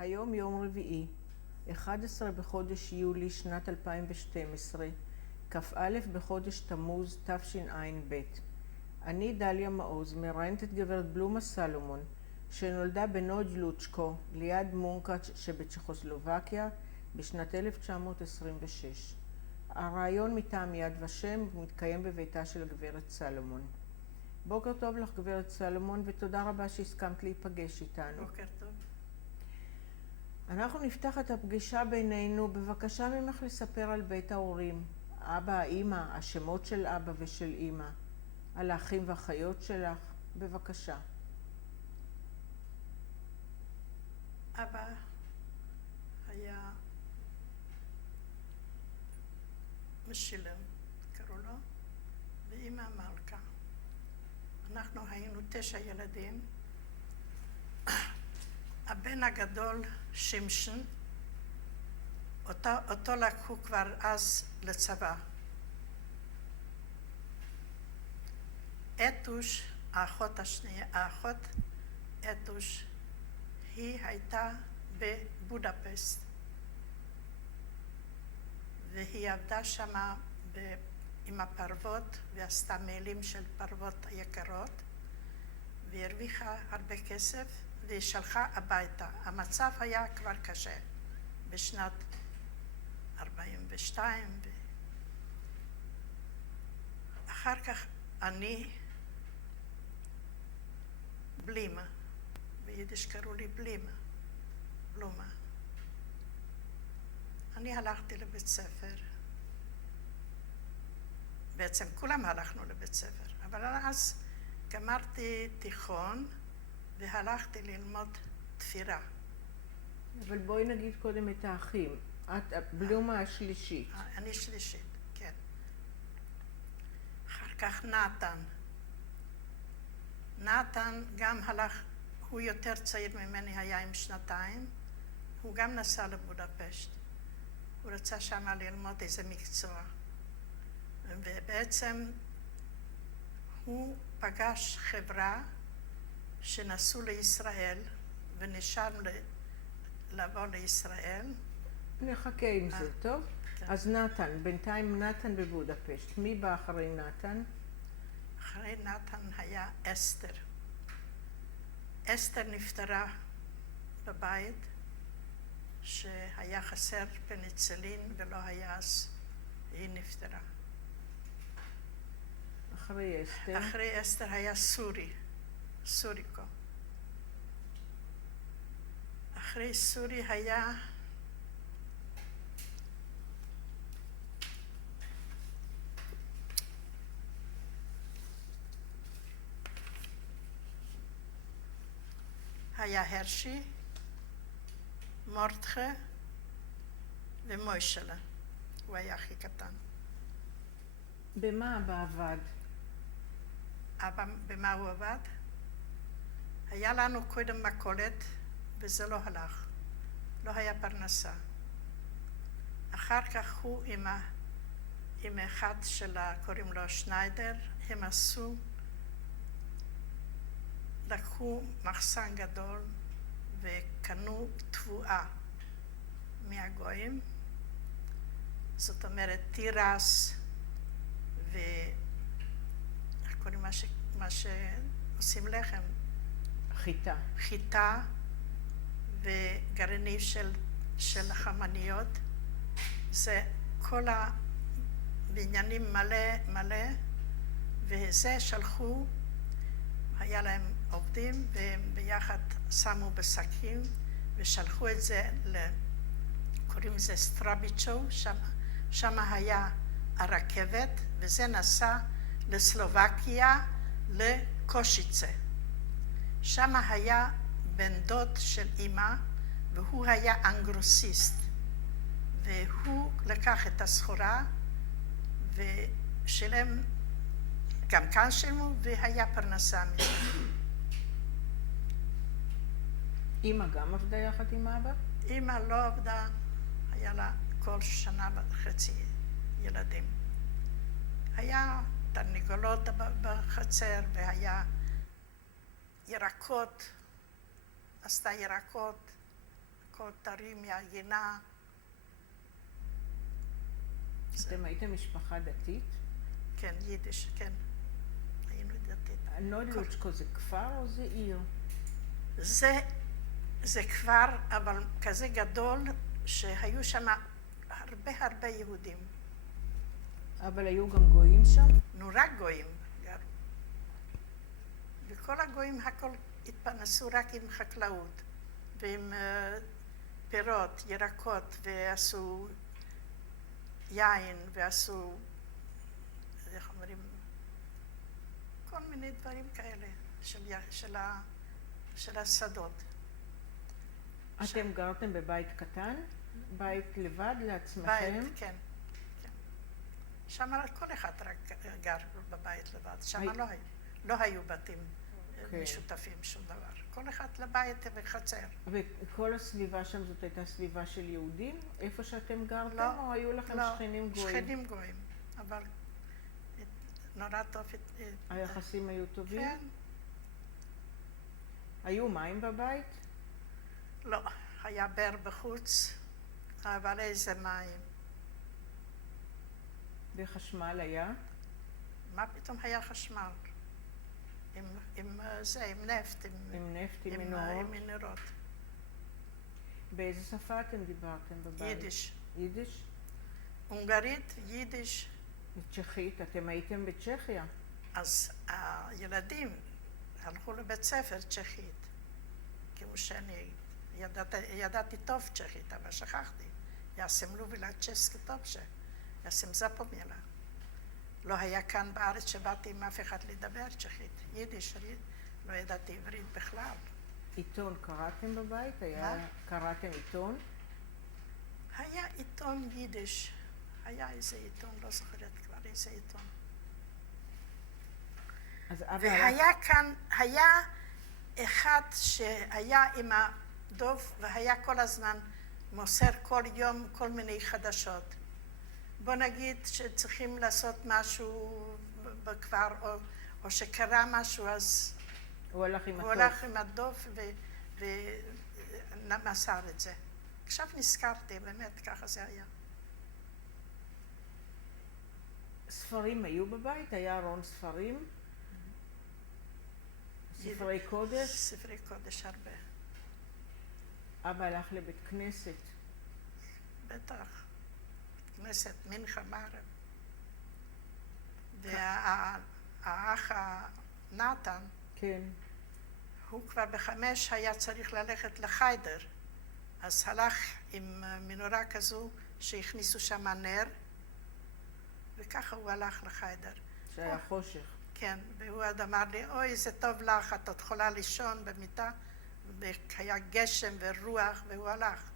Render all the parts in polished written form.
היום יום רביעי, 11 בחודש יולי שנת 2012, כ"א בחודש תמוז תשע"ב. אני דליה מעוז, מראיינת את גברת בלומה סלומון, שנולדה בנוד לוצ'קו, ליד מונקאץ' שבצ'כוסלובקיה, בשנת 1926. הרעיון מטעם יד ושם מתקיים בביתה של גברת סלומון. בוקר טוב לך גברת סלומון, ותודה רבה שהסכמת להיפגש איתנו. בוקר טוב. אנחנו נפתח את הפגישה בינינו. בבקשה ממך לספר על בית ההורים, אבא, האמא, השמות של אבא ושל אמא, על האחים והאחיות שלך. בבקשה. אבא היה משילם, קראו לו, ואמא מלכה. אנחנו היינו 9 ילדים. הבן הגדול, שמשון, אותו לקחו כבר אז לצבא. אתוש, האחות אתוש, היא הייתה בבודפשט, והיא עבדה שמה עם הפרוות ועשתה מילים של פרוות יקרות, והרוויחה הרבה כסף והיא שלחה הביתה. המצב היה כבר קשה בשנת 42. אחר כך אני, בלימה, ביידיש קראו לי בלומה. אני הלכתי לבית ספר. בעצם כולם הלכנו לבית ספר, אבל אז גמרתי תיכון והלכתי ללמוד תפירה. אבל בואי נגיד קודם את האחים. את בלומה השלישית. אני שלישית, כן. אחר כך נתן גם הלך, הוא יותר צעיר ממני, היה עם 2 הוא גם נסע לבודפשט. הוא רצה שם ללמוד איזה מקצוע. ובעצם הוא פגש חברה שנסעו לישראל ונשאר לבוא לישראל. נחכה עם זה, טוב? כן. אז נתן, בינתיים נתן בבודפשט. מי בא אחרי נתן? אחרי נתן היה אסתר. אסתר נפטרה בבית שהיה חסר פניצילין ולא היה אז, היא נפטרה. אחרי אסתר? אחרי אסתר היה סוריקו. אחרי סורי היה הרשי, מורדכה ומוישלה. הוא היה הכי קטן. במה אבא עבד? אבא, במה הוא עבד? היה לנו קודם מכולת וזה לא הלך. לא היה פרנסה. אחר כך הוא עם אחד שלה, קוראים לו שניידר, הם לקחו מחסן גדול וקנו תבואה מהגויים. זאת אומרת, תירס איך קוראים מה שעושים לחם? חיטה וגרעינים של חמניות. זה כל הבניינים מלא, וזה שלחו, היה להם עובדים, והם ביחד שמו בשקים ושלחו את זה, קוראים לזה סטרביצ'ו, שם היה הרכבת, וזה נסע לסלובקיה, לקושיצה. שם היה בן דוד של אמא, והוא היה אנגרוסיסט, והוא לקח את הסחורה ושילם, גם כאן שילמו, והיה פרנסה מזה. אמא גם עבדה יחד עם אבא? אמא לא עבדה, היה לה כל 1.5 שנה ילדים. היה תרנגולות בחצר, והיה ירקות, עשתה ירקות, ירקות טריים מהגינה. אתם הייתם משפחה דתית? כן, יידיש, כן. היינו דתית. נוידלוצ'קו זה כפר או זה עיר? זה כפר, אבל כזה גדול, שהיו שם הרבה יהודים. אבל היו גם גויים שם? נורא גויים גרו. וכל הגויים הכל התפרנסו רק עם חקלאות, ועם פירות, ירקות, ועשו יין, ועשו, איך אומרים, כל מיני דברים כאלה של השדות. אתם גרתם בבית קטן? בית לבד לעצמכם? בית, כן. שם כל אחד רק גר בבית לבד, שם לא היו בתים משותפים, שום דבר. כל אחד לבית וחצר. וכל הסביבה שם זאת הייתה סביבה של יהודים? איפה שאתם גרתם? לא, או היו לכם שכנים גויים? שכנים גויים, אבל נורא טוב. היחסים היו טובים? כן. היו מים בבית? לא, היה בר בחוץ, אבל איזה מים. וחשמל היה? מה פתאום היה חשמל? עם נפט. עם נפט, עם מנורות? עם מנורות. באיזה שפה אתם דיברתם בבית? יידיש. יידיש? הונגרית, יידיש. צ'כית, אתם הייתם בצ'כיה? אז הילדים הלכו לבית ספר צ'כית, כמו שאני ידעתי טוב צ'כית, אבל שכחתי. יעשם לובila צ'סקי טובשה, יעשם זפומילה. לא היה כאן בארץ שבאתי עם אף אחד לדבר צ'כית. יידיש, לא ידעתי עברית בכלל. עיתון קראתם בבית? קראתם עיתון? היה עיתון יידיש. היה איזה עיתון, לא זוכרת כבר איזה עיתון. והיה כאן, היה אחד שהיה עם הדוב והיה כל הזמן מוסר כל יום כל מיני חדשות. בוא נגיד שצריכים לעשות משהו בכפר או שקרה משהו, אז הוא הלך עם הדוב ומסר את זה. עכשיו נזכרתי, באמת ככה זה היה. ספרים היו בבית? היה ארון ספרים? ספרי קודש? ספרי קודש הרבה. אבא הלך לבית כנסת? בטח. בית כנסת, מנחה מערב. והאח נתן, כן. הוא כבר ב5 היה צריך ללכת לחיידר. אז הלך עם מנורה כזו שהכניסו שם נר, וככה הוא הלך לחיידר. שהיה חושך. כן, והוא עוד אמר לי, אוי, זה טוב לך, את עוד יכולה לישון במיטה, והיה גשם ורוח, והוא הלך.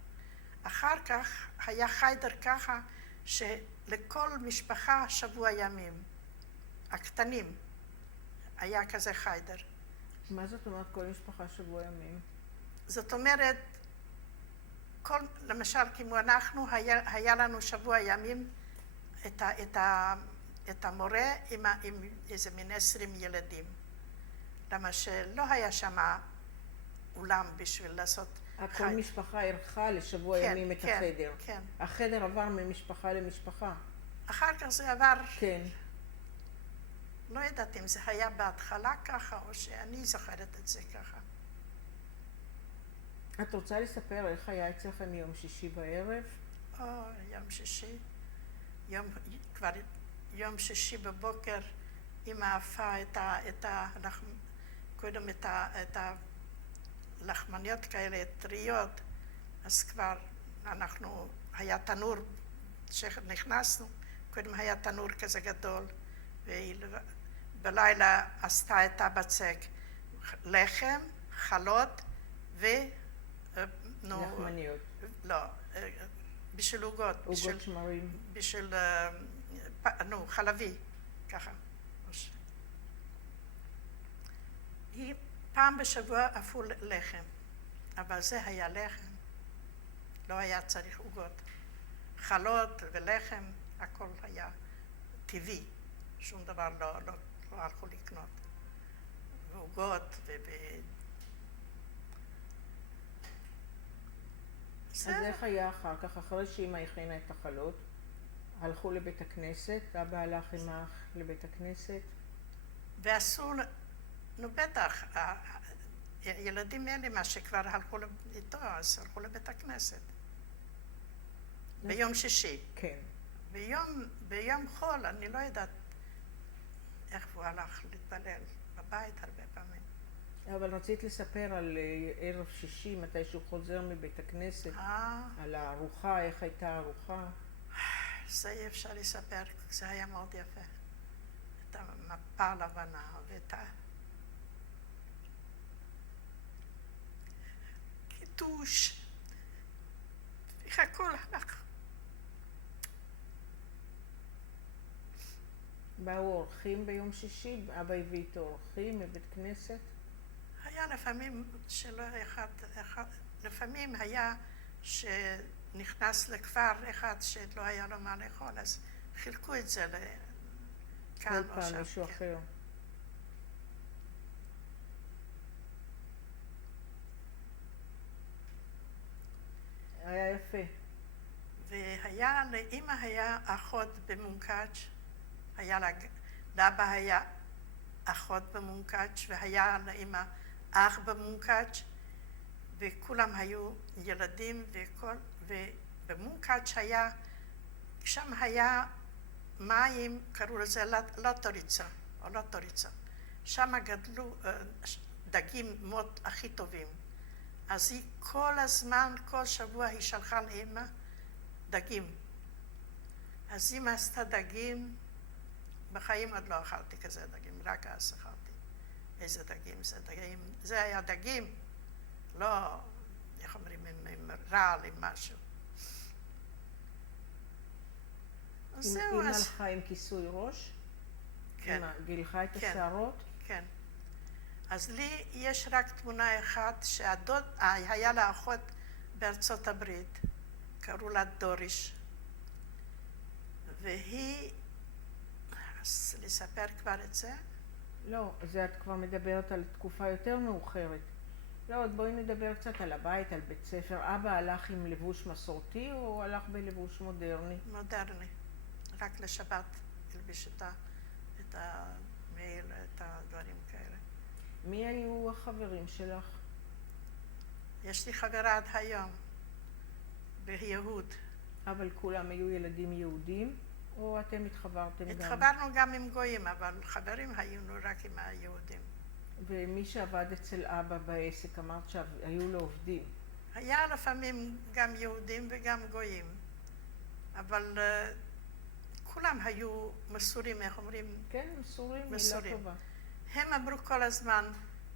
אחר כך היה חיידר ככה, שלכל משפחה שבוע ימים, הקטנים, היה כזה חיידר. מה זאת אומרת כל משפחה שבוע ימים? זאת אומרת, למשל, כמו אנחנו, היה לנו שבוע ימים את המורה עם איזה מין 20 ילדים. למה שלא היה שם אולם בשביל לעשות כל משפחה ערכה לשבוע ימים את החדר. כן. החדר עבר ממשפחה למשפחה. אחר כך זה עבר... כן. לא יודעת אם זה היה בהתחלה ככה, או שאני זוכרת את זה ככה. את רוצה לספר איך היה אצלכם יום שישי בערב? יום שישי. כבר יום שישי בבוקר, אמא אפה קודם את הלחמניות כאלה, טריות, אז כבר היה תנור, כשנכנסנו, קודם היה תנור כזה גדול, ובלילה עשתה את הבצק, לחם, חלות לחמניות. לא, בשביל עוגות. עוגות שמרים. בשביל, חלבי, ככה. היא פעם בשבוע אפו לחם, אבל זה היה לחם, לא היה צריך עוגות. חלות ולחם, הכל היה טבעי, שום דבר לא הלכו לקנות. ועוגות אז איך היה אחר כך, אחרי שאמא הכינה את החלות, הלכו לבית הכנסת, אבא הלך עם האח לבית הכנסת? ועשו, נו בטח, ילדים אלה מה שכבר הלכו איתו, אז הלכו לבית הכנסת. ביום שישי. כן. ביום חול, אני לא יודעת איך הוא הלך להתפלל, בבית הרבה פעמים. אבל רצית לספר על ערב שישי, מתי שהוא חוזר מבית הכנסת, על הארוחה, איך הייתה הארוחה? זה אי אפשר לספר, זה היה מאוד יפה. את המפה הלבנה ואת הקידוש, איך הכל הלך. באו אורחים ביום שישי? אבא הביא איתו אורחים מבית כנסת? היה לפעמים שלא לפעמים היה שנכנס לכפר אחד שלא היה לו מה לאכול, אז חילקו את זה לכאן כל פעם מישהו אחר. היה יפה. והיה, לאמא היה אחות במונקאץ', היה לאבא היה אחות במונקאץ', והיה לאמא אח במונקאץ', וכולם היו ילדים וכל, ובמונקאץ' היה, שם היה מים, קראו לזה לוטוריצה, או לוטוריצה. שם גדלו דגים מאוד הכי טובים. אז היא כל הזמן, כל שבוע היא שלחה לאמא דגים. אז אמא עשתה דגים, בחיים עוד לא אכלתי כזה דגים, רק אז אכלתי. איזה דגים? זה דגים, זה היה דגים, לא, איך אומרים, עם רעל, עם משהו. אז זהו, אמא אז... הלכה עם כיסוי ראש? כן. אמא גילחה את כן. השערות? כן. אז לי יש רק תמונה אחת שהדוד, היה לה אחות בארצות הברית, קראו לה דוריש, והיא, אז לספר כבר את זה? לא, זה את כבר מדברת על תקופה יותר מאוחרת. לא, עוד בואי נדבר קצת על הבית, על בית ספר. אבא הלך עם לבוש מסורתי או הלך בלבוש מודרני? מודרני. רק לשבת הלביש את המעיל, את הדברים כאלה. מי היו החברים שלך? יש לי חברה עד היום, ביהוד. אבל כולם היו ילדים יהודים, או אתם התחברתם גם? התחברנו גם עם גויים, אבל חברים היינו רק עם היהודים. ומי שעבד אצל אבא בעסק, אמרת שהיו לו עובדים. היה לפעמים גם יהודים וגם גויים, אבל כולם היו מסורים, איך אומרים? כן, מסורים, מילה טובה. הם אמרו כל הזמן,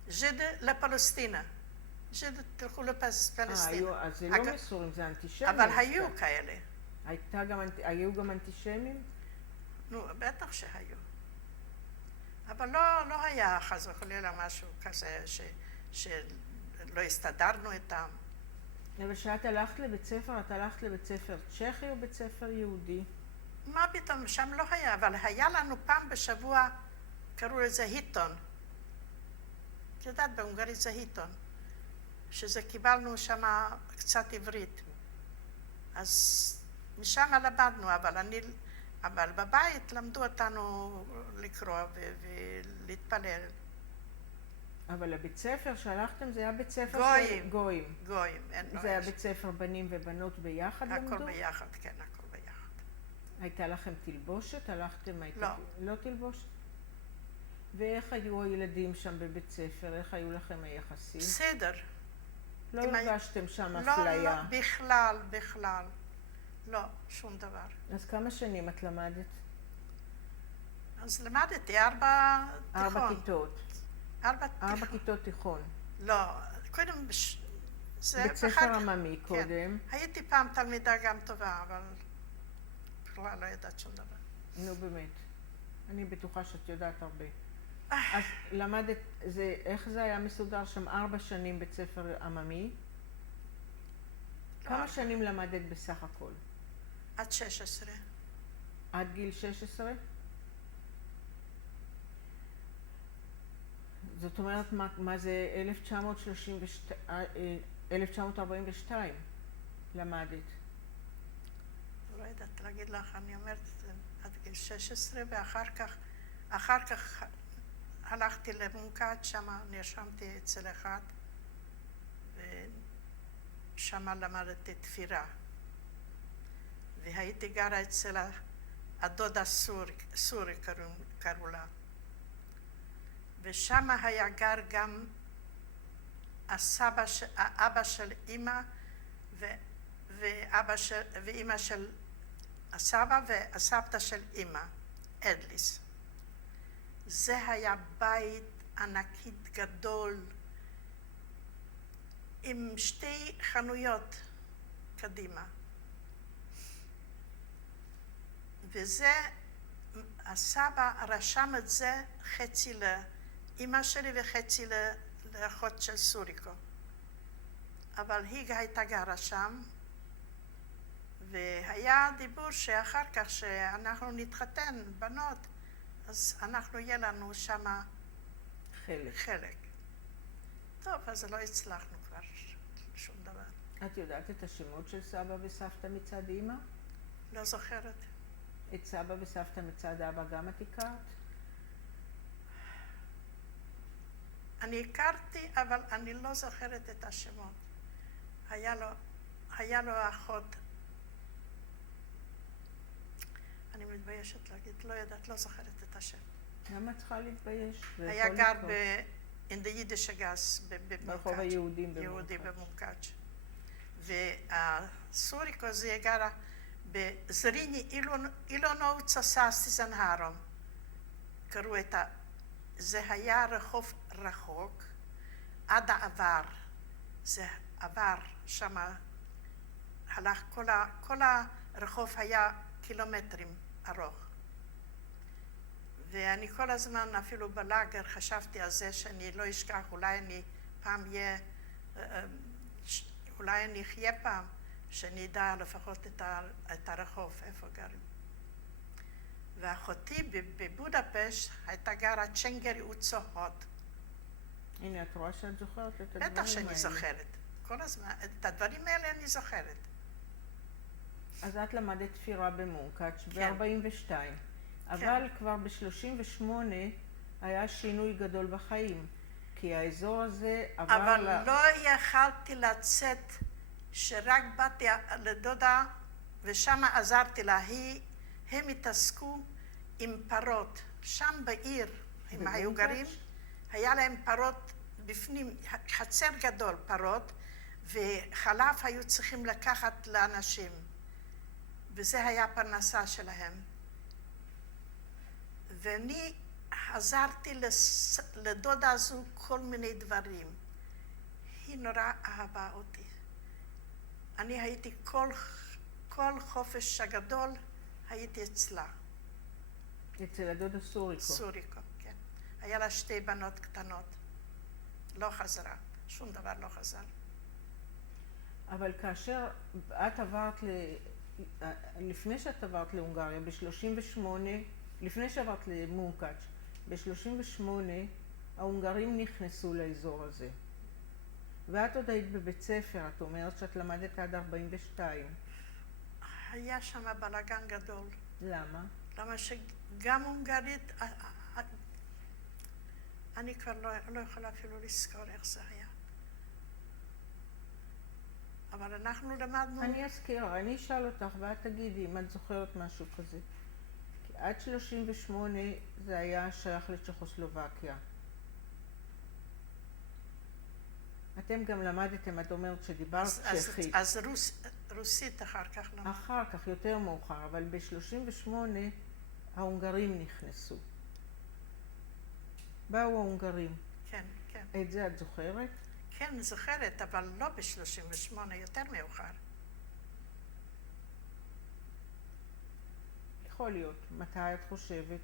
ז'יד לפלסטינה. ז'יד תלכו לפלסטינה. אז זה לא מסורים, זה אנטישמים. אבל היו כאלה. היו גם אנטישמים? נו, בטח שהיו. אבל לא היה חס וחלילה משהו כזה שלא הסתדרנו איתם. אבל כשאת הלכת לבית ספר, את הלכת לבית ספר צ'כי או בית ספר יהודי? מה פתאום, שם לא היה, אבל היה לנו פעם בשבוע, קראו לזה היטון. את יודעת, בהונגרית זה היטון. שזה קיבלנו שם קצת עברית. אז משם למדנו, אבל בבית למדו אותנו לקרוא ולהתפלל. אבל הבית ספר שהלכתם זה היה בית ספר גויים. גויים. גויים. זה היה בית ספר בנים ובנות ביחד למדו? הכל ביחד, כן, הכל ביחד. הייתה לכם תלבושת? הלכתם? לא. לא תלבושת? ואיך היו הילדים שם בבית ספר? איך היו לכם היחסים? בסדר. לא הרגשתם שם אפליה? לא, בכלל. לא, שום דבר. אז כמה שנים את למדת? אז למדתי 4 תיכון. 4 כיתות. 4 כיתות תיכון. לא, קודם בית ספר עממי קודם. כן. הייתי פעם תלמידה גם טובה, אבל בכלל לא יודעת שום דבר. נו באמת. אני בטוחה שאת יודעת הרבה. אז למדת, איך זה היה מסודר שם? 4 שנים בית ספר עממי? כמה שנים למדת בסך הכל? עד 16. עד גיל 16? זאת אומרת, מה זה 1942? למדת? לא יודעת להגיד לך, אני אומרת עד גיל 16, ואחר כך הלכתי למונקאט, שם נרשמתי אצל אחד, ושם למדתי תפירה. והייתי גרה אצל הדודה סורי קראו לה. ושם היה גר גם האבא של אמא ואמא של הסבא והסבתא של אמא, אדליס. זה היה בית ענקית גדול עם שתי חנויות קדימה. וזה, הסבא רשם את זה חצי לאמא שלי וחצי לאחות של סוריקו. אבל היא הייתה גרה שם, והיה דיבור שאחר כך שאנחנו נתחתן, בנות, אז יהיה לנו שם חלק. טוב, אז לא הצלחנו כבר שום דבר. את יודעת את השמות של סבא וסבתא מצד אמא? לא זוכרת. את סבא וסבתא מצד אבא גם את הכרת? אני הכרתי, אבל אני לא זוכרת את השמות. היה לו אחות, אני מתביישת להגיד, לא יודעת, לא זוכרת את השם. למה את צריכה להתבייש? היה גר in the Yiddish Gas ברחוב היהודים יהודי במונקאץ'. והסוריקו זה גרה בזריני אילונאוצה סאסטיזן הרום. קראו את זה היה רחוב רחוק עד העבר. זה עבר שם, הלך, כל הרחוב היה קילומטרים ארוך. ואני כל הזמן אפילו בלאגר חשבתי על זה שאני לא אשכח, אולי אני פעם אולי אני אחיה פעם, שאני אדע לפחות את הרחוב, איפה גרים. ואחותי בבודפשט הייתה גרה צ'נגרי אוצוהות. הנה, את רואה שאת זוכרת את הדברים האלה. בטח שאני זוכרת. כל הזמן, את הדברים האלה אני זוכרת. אז את למדת תפירה במונקאץ' כן. ב-42. אבל כבר ב-38 היה שינוי גדול בחיים. כי האזור הזה עבר אבל לא יכלתי לצאת, שרק באתי לדודה ושם עזרתי לה. הם התעסקו עם פרות. שם בעיר, הם היו גרים, היה להם פרות בפנים, חצר גדול פרות, וחלב היו צריכים לקחת לאנשים. וזה היה פרנסה שלהם. ואני עזרתי לדודה הזו כל מיני דברים. היא נורא אהבה אותי. אני הייתי כל חופש הגדול הייתי אצלה. אצל הדודה סוריקו. סוריקו, כן. היה לה שתי בנות קטנות. לא חזרה, שום דבר לא חזר. אבל כאשר את עברת לפני שאת עברת להונגריה, ב-38, לפני שעברת למונקאץ', ב-38 ההונגרים נכנסו לאזור הזה. ואת עוד היית בבית ספר, את אומרת שאת למדת עד 42. היה שם בלגן גדול. למה? למה שגם הונגרית, אני כבר לא יכולה אפילו לזכור איך זה היה. אבל אנחנו למדנו... אני אזכיר, אני אשאל אותך ואת תגידי אם את זוכרת משהו כזה. כי עד 38 זה היה שייך לצ'כוסלובקיה. אתם גם למדתם, את אומרת שדיברת צ'כית. אז רוסית אחר כך למדנו. אחר כך, יותר מאוחר, אבל ב-38 ההונגרים נכנסו. באו ההונגרים. כן, כן. את זה את זוכרת? כן, זוכרת, אבל לא ב-38, יותר מאוחר. יכול להיות. מתי את חושבת?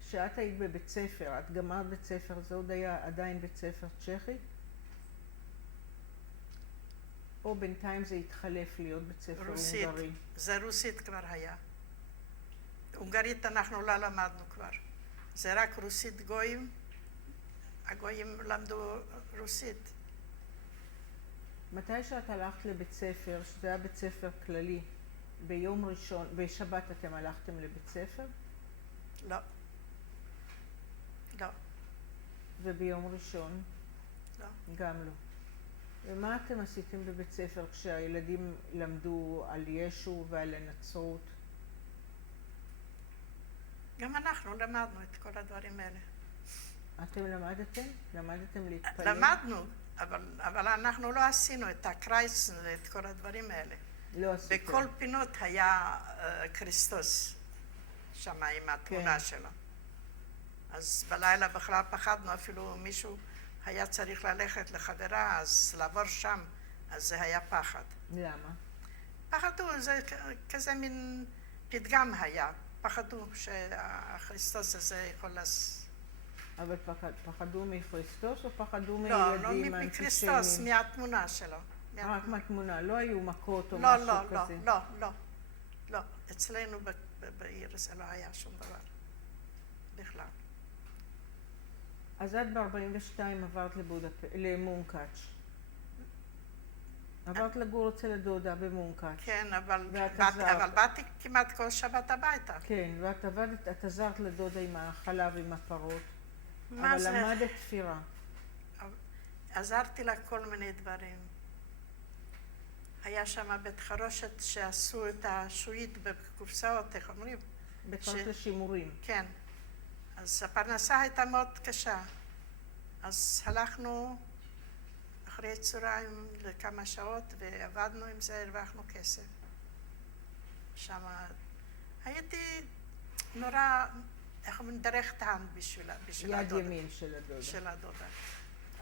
כשאת היית בבית ספר, את גמרת בית ספר, זה עוד היה עדיין בית ספר צ'כי? או בינתיים זה התחלף להיות בית ספר רוסית. הונגרי? זה רוסית כבר היה. הונגרית אנחנו לא למדנו כבר. זה רק רוסית גויים הגויים למדו רוסית. מתי שאת הלכת לבית ספר, שזה היה בית ספר כללי, ביום ראשון, בשבת אתם הלכתם לבית ספר? לא. לא. וביום ראשון? לא. גם לא. ומה אתם עשיתם בבית ספר כשהילדים למדו על ישו ועל הנצרות? גם אנחנו למדנו את כל הדברים האלה. אתם למדתם? למדתם להתפלל? למדנו, אבל אנחנו לא עשינו את הקרייס, את כל הדברים האלה. לא עשיתם. בכל פינות היה כריסטוס שם עם התמונה שלו. אז בלילה בכלל פחדנו, אפילו מישהו היה צריך ללכת לחברה, אז לעבור שם, אז זה היה פחד. למה? פחדו, זה כזה מין פתגם היה. פחדו שהכריסטוס הזה יכול אבל פחדו מכריסטוס או פחדו לא, מילדים לא אנטישמיים? מכריסטוס, מהתמונה שלו. רק מהתמונה, לא היו מכות או לא, משהו לא, כזה? לא, לא, לא. אצלנו בעיר זה לא היה שום דבר. בכלל. אז את ב-42 עברת למונקאץ'. עברת לגור אצל הדודה במונקאץ'. כן, אבל ואת עזרת. באתי כמעט כל שבת הביתה. כן, ואת עבדת, את עזרת לדודה עם החלב, עם הפרות. מה אבל זה? למדת תפירה. עזרתי לה כל מיני דברים. היה שם בית חרושת שעשו את השועית בקופסאות, איך אומרים? בית לשימורים. כן. אז הפרנסה הייתה מאוד קשה. אז הלכנו אחרי צהריים לכמה שעות ועבדנו עם זה, הרווחנו כסף. שם הייתי נורא, איך אומרים, דרך טעם בשביל יד הדודה. ימין של הדודה. של הדודה.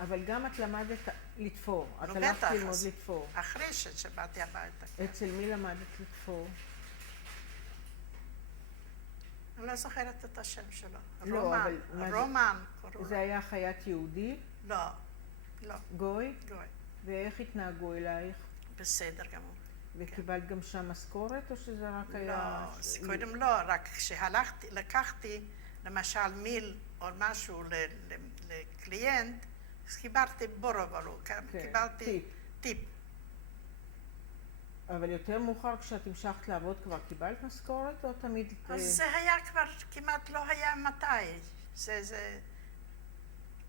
אבל גם את למדת לתפור. את נו, הלכת בטח, ללמוד אז לתפור. אחרי שבאתי הביתה. אצל מי למדת לתפור? אני לא זוכרת את השם שלו. לא, רומן. אבל מה זה? רומן קראו זה לו. היה חיית יהודי? לא, לא, גוי? גוי. ואיך התנהגו אלייך? בסדר גמור. וקיבלת גם שם משכורת או שזה רק לא, היה... אז קודם לא, רק כשהלכתי, לקחתי למשל מיל או משהו לקליינט, אז קיבלתי בורובלו, קיבלתי טיפ. אבל יותר מאוחר כשאת המשכת לעבוד כבר קיבלת משכורת או תמיד... אז זה היה כבר, כמעט לא היה מתי. זה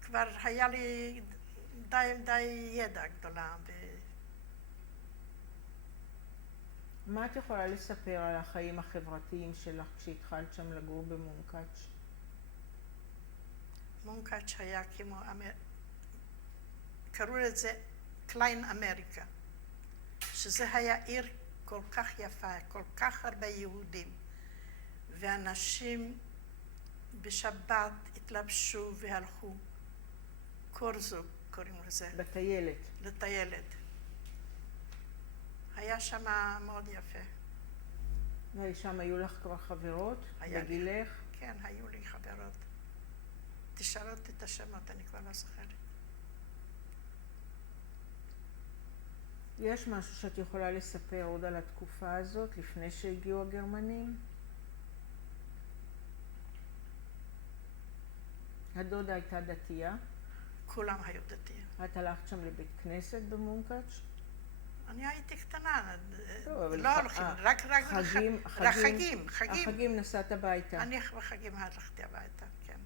כבר היה לי די ידע גדולה. מה את יכולה לספר על החיים החברתיים שלך כשהתחלת שם לגור במונקאץ'? מונקאץ' היה כמו, קראו לזה קליין אמריקה, שזה היה עיר כל כך יפה, כל כך הרבה יהודים, ואנשים בשבת התלבשו והלכו, קורזו קוראים לזה, בטיילת. לטיילת. היה שם מאוד יפה. ושם היו לך כבר חברות? בגילך? כן, היו לי חברות. תשאל אותי את השמות, אני כבר לא זוכרת. יש משהו שאת יכולה לספר עוד על התקופה הזאת, לפני שהגיעו הגרמנים? הדודה הייתה דתייה? כולם היו דתיים. את הלכת שם לבית כנסת במונקאץ'? אני הייתי קטנה, אבל לא הולכים, רק חגים. החגים נסעת הביתה. אני בחגים הלכתי הביתה, כן.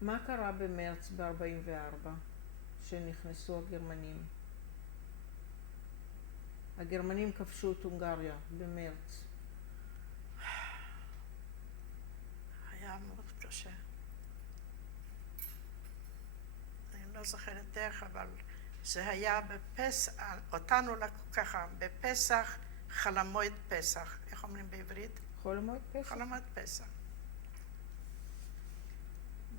מה קרה במרץ ב-44, שנכנסו הגרמנים? הגרמנים כבשו את הונגריה במרץ. היה מאוד קשה. אני לא זוכרת איך, אבל זה היה בפסח, אותנו לקחו ככה, בפסח, חלמות פסח. איך אומרים בעברית? חול המועד פסח? חלומות פסח.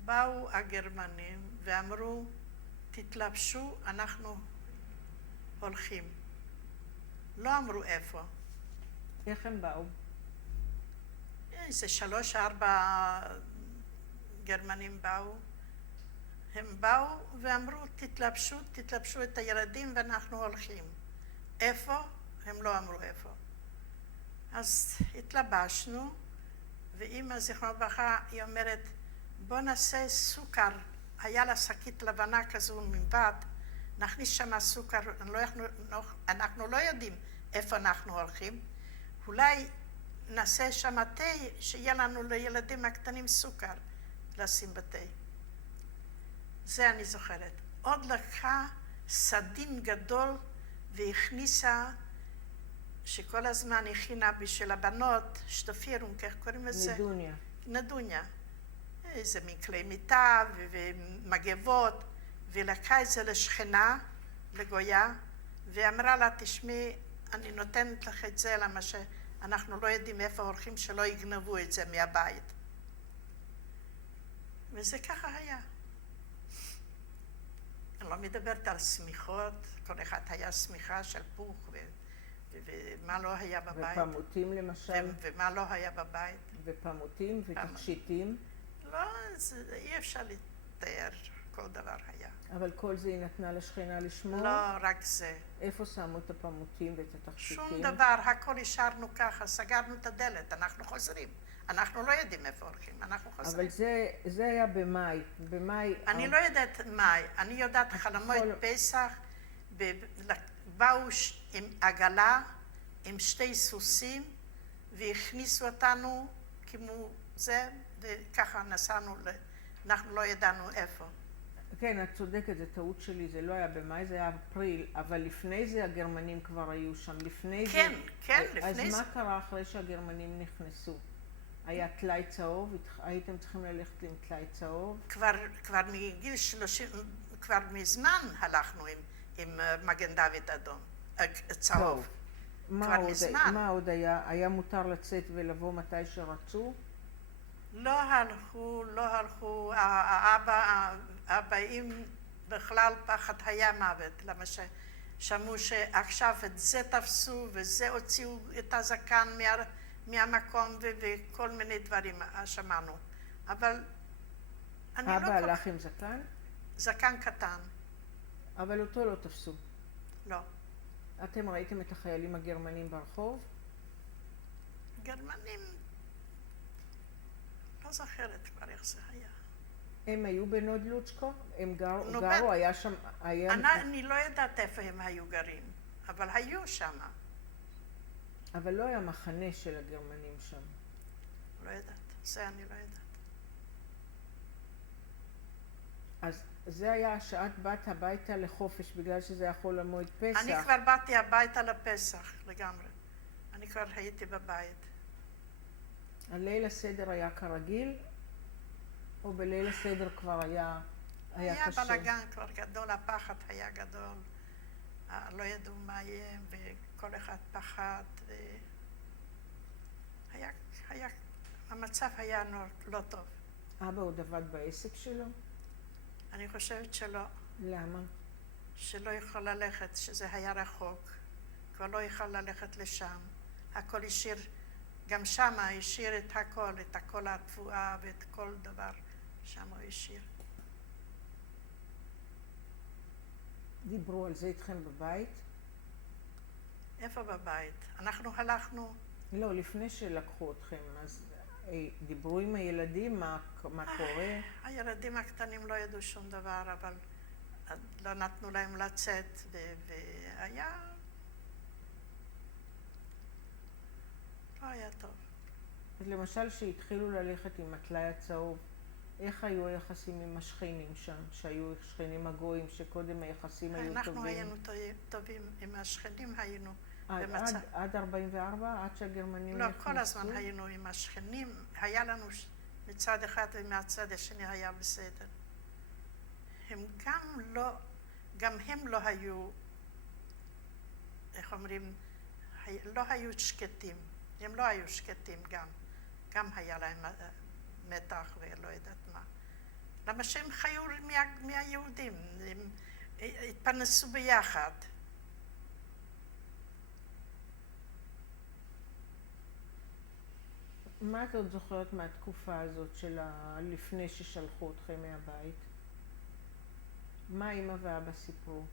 באו הגרמנים ואמרו, תתלבשו, אנחנו הולכים. לא אמרו איפה. איך הם באו? איזה 3-4 גרמנים באו. הם באו ואמרו, תתלבשו את הילדים ואנחנו הולכים. איפה? הם לא אמרו איפה. אז התלבשנו, ואמא זיכרונה לברכה, היא אומרת, בוא נעשה סוכר, היה לה שקית לבנה כזו מבד, נכניס שם סוכר, אנחנו לא יודעים איפה אנחנו הולכים, אולי נעשה שם תה, שיהיה לנו לילדים הקטנים סוכר לשים בתה. זה אני זוכרת. עוד לקחה סדין גדול והכניסה, שכל הזמן הכינה בשביל הבנות, שטפירום, כך קוראים לזה? נדוניה. נדוניה. איזה מכלי מיטה ומגבות, ולקחה את זה לשכנה, לגויה, ואמרה לה, תשמעי, אני נותנת לך את זה, למה שאנחנו לא יודעים איפה הולכים, שלא יגנבו את זה מהבית. וזה ככה היה. אני לא מדברת על סמיכות, כל אחד היה סמיכה של פוך, ומה לא היה בבית. ופמוטים למשל. ומה לא היה בבית. ופמוטים ותכשיטים. לא, אי אפשר לתאר, כל דבר היה. אבל כל זה היא נתנה לשכנה לשמור? לא, רק זה. איפה שמו את הפמוטים ואת התכשיטים? שום דבר, הכל השארנו ככה, סגרנו את הדלת, אנחנו חוזרים. אנחנו לא יודעים איפה הולכים, אנחנו חוזרים. אבל זה היה במאי. במאי... אני לא יודעת מאי, אני יודעת חלמות פסח, באו עם עגלה, עם 2 סוסים, והכניסו אותנו כמו זה, וככה נסענו, אנחנו לא ידענו איפה. כן, את צודקת, זה טעות שלי, זה לא היה במאי, זה היה אפריל, אבל לפני זה הגרמנים כבר היו שם, לפני זה... כן, כן, לפני זה. אז מה קרה אחרי שהגרמנים נכנסו? היה טלאי צהוב, הייתם צריכים ללכת עם טלאי צהוב? כבר מגיל 30, כבר מזמן הלכנו עם מגן דוד אדום, צהוב. מה עוד היה? היה מותר לצאת ולבוא מתי שרצו? לא הלכו, הבאים בכלל פחד היה מוות, למה ששמעו שעכשיו את זה תפסו וזה הוציאו את הזקן מהמקום וכל מיני דברים שמענו. אבל אני לא... אבא הלך עם זקן? זקן קטן. אבל אותו לא תפסו? לא. אתם ראיתם את החיילים הגרמנים ברחוב? גרמנים... לא זוכרת כבר איך זה היה. הם היו בנוד לוצ'קו? הם גרו, היה שם... אני לא יודעת איפה הם היו גרים, אבל היו שם. אבל לא היה מחנה של הגרמנים שם. לא יודעת, זה אני לא יודעת. אז זה היה שאת באת הביתה לחופש בגלל שזה יכול למועד פסח. אני כבר באתי הביתה לפסח לגמרי. אני כבר הייתי בבית. הליל הסדר היה כרגיל? או בליל הסדר כבר היה קשה? היה בלגן כבר גדול, הפחד היה גדול. לא ידעו מה יהיה, וכל אחד פחד. המצב היה לא טוב. אבא עוד עבד בעסק שלו? אני חושבת שלא. למה? שלא יכול ללכת, שזה היה רחוק. כבר לא יכול ללכת לשם. הכל השאיר, גם שם השאיר את הכל התבואה ואת כל דבר שם הוא השאיר. דיברו על זה איתכם בבית? איפה בבית? אנחנו הלכנו... לא, לפני שלקחו אתכם, אז דיברו עם הילדים מה קורה? הילדים הקטנים לא ידעו שום דבר, אבל לא נתנו להם לצאת, והיה... לא היה טוב. אז למשל שהתחילו ללכת עם הטלאי הצהוב, איך היו היחסים עם השכנים שם, שהיו שכנים הגויים, שקודם היחסים היו טובים? אנחנו היינו טובים, עם השכנים היינו במצב... עד 44? עד שהגרמנים לא, נכנסו? כל הזמן היינו עם השכנים, היה לנו מצד אחד ומהצד השני היה בסדר. הם גם הם לא היו, איך אומרים, לא היו שקטים. הם לא היו שקטים גם היה להם מתח ולא יודעת מה. למה שהם חיו מהיהודים, הם התפרנסו ביחד. מה את עוד זוכרת מהתקופה הזאת של לפני ששלחו אתכם מהבית? מה אמא ואבא סיפרו?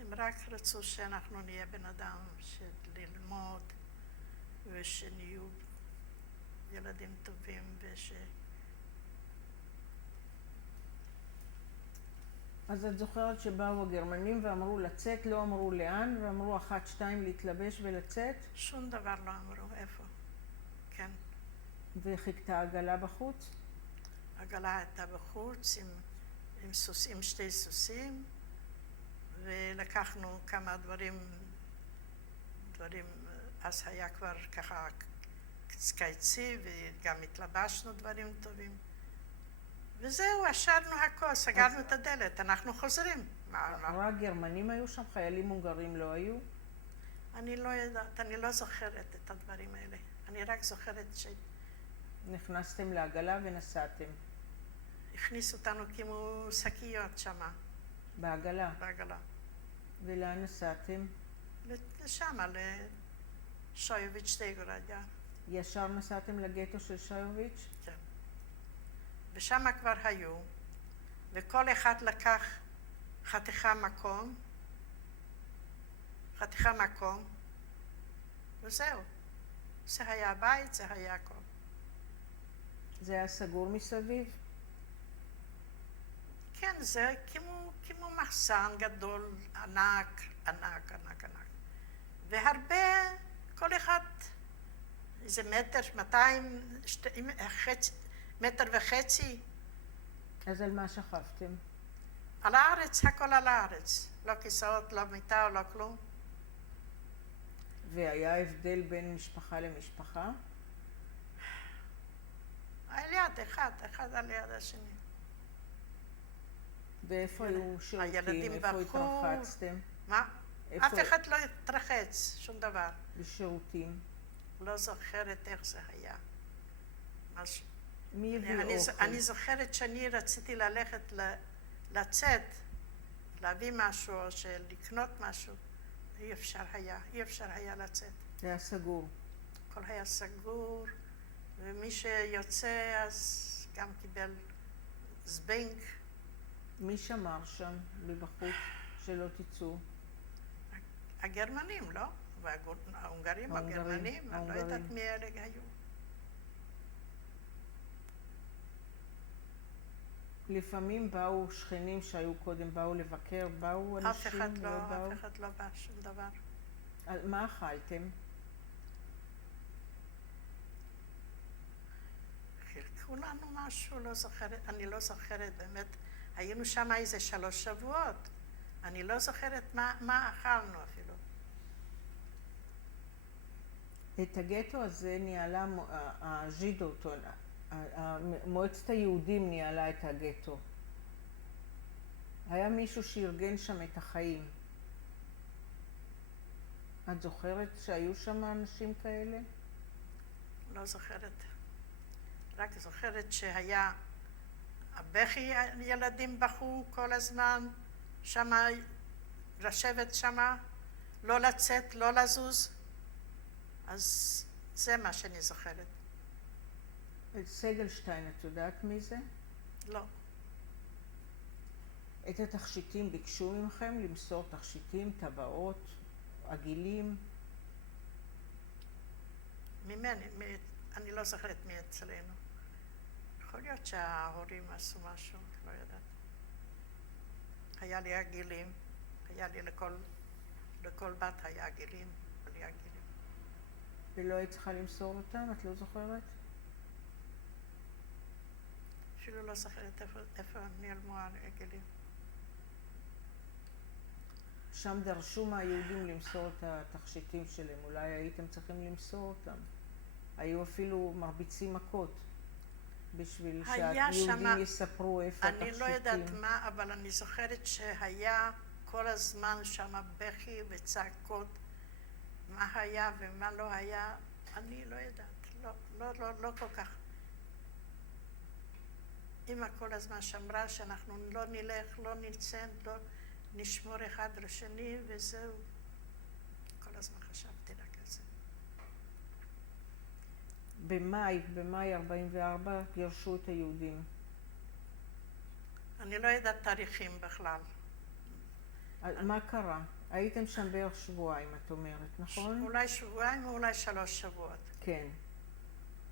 הם רק רצו שאנחנו נהיה בן אדם, של ללמוד, ושנהיו ילדים טובים אז את זוכרת שבאו הגרמנים ואמרו לצאת, לא אמרו לאן, ואמרו 1, 2 להתלבש ולצאת? שום דבר לא אמרו, איפה? כן. וחיכתה עגלה בחוץ? עגלה הייתה בחוץ עם 2 סוסים, ולקחנו כמה דברים, אז היה כבר ככה קיצי, וגם התלבשנו דברים טובים. וזהו, השארנו הכל, סגרנו את הדלת, אנחנו חוזרים. רק גרמנים היו שם? חיילים הונגרים לא היו? אני לא יודעת, אני לא זוכרת את הדברים האלה. אני רק זוכרת נכנסתם לעגלה ונסעתם. הכניסו אותנו כמו שקיות שמה. בעגלה? בעגלה. ולאן נסעתם? לשמה, לשויביץ' טייגורדיה. ישר נסעתם לגטו של שויביץ'? כן. ושמה כבר היו, וכל אחד לקח חתיכה מקום, וזהו. זה היה הבית, זה היה הכל. זה היה סגור מסביב? כן, זה כמו מחסן גדול, ענק. והרבה, כל אחד, איזה 1.2 מטר וחצי. אז על מה שכבתם? על הארץ, הכל על הארץ. לא כיסאות, לא מיטה, לא כלום. והיה הבדל בין משפחה למשפחה? על יד אחד על יד השני. ואיפה היו שירותים? הילדים איפה ברחו. התרחצתם? מה? אף אחד לא התרחץ, שום דבר. בשירותים? לא זוכרת איך זה היה. מי הביא אוכל? אני זוכרת שאני רציתי לצאת, להביא משהו או לקנות משהו. אי אפשר היה לצאת. זה היה סגור. הכל היה סגור, ומי שיוצא אז גם קיבל זבנג. מי שמר שם מבחוץ שלא תצאו? הגרמנים, לא? וההונגרים, הגרמנים, אני לא יודעת מי אלה היו. לפעמים באו שכנים שהיו קודם, באו לבקר, באו אנשים? אף אחד לא בא, שום דבר. מה אכלתם? חילקו לנו משהו, אני לא זוכרת באמת. היינו שם איזה 3 שבועות. אני לא זוכרת מה אכלנו אפילו. את הגטו הזה ניהלה הז'ידות, מועצת היהודים ניהלה את הגטו. היה מישהו שארגן שם את החיים. את זוכרת שהיו שם אנשים כאלה? לא זוכרת. רק זוכרת שהיה הבכי, ילדים בכו כל הזמן, שמה, לשבת שמה, לא לצאת, לא לזוז. אז זה מה שאני זוכרת. סגלשטיין, את יודעת מי זה? לא. את התכשיטים ביקשו ממכם למסור תכשיטים, טבעות, עגילים? ממני, אני לא זוכרת מי אצלנו. יכול להיות שההורים עשו משהו, לא יודעת. היה לי עגילים, היה לי לכל בת היה עגילים, היה לי עגילים. ולא היית צריכה למסור אותם? את לא זוכרת? אפילו לא זוכרת איפה נעלמו העגלים. שם דרשו מהיהודים למסור את התכשיטים שלהם, אולי הייתם צריכים למסור אותם. היו אפילו מרביצים מכות בשביל שהיהודים יספרו איפה התכשיטים. אני לא יודעת מה, אבל אני זוכרת שהיה כל הזמן שם בכי וצעקות. מה היה ומה לא היה, אני לא יודעת, לא כל כך. אמא כל הזמן שמרה שאנחנו לא נלך, לא נצא, לא נשמור אחד לשני, וזהו. כל הזמן חשבתי רק על זה. במאי 44 גירשו את היהודים. אני לא יודעת תאריכים בכלל. מה קרה? הייתם שם בערך שבועיים, את אומרת, נכון? אולי שבועיים או אולי 3 שבועות. כן.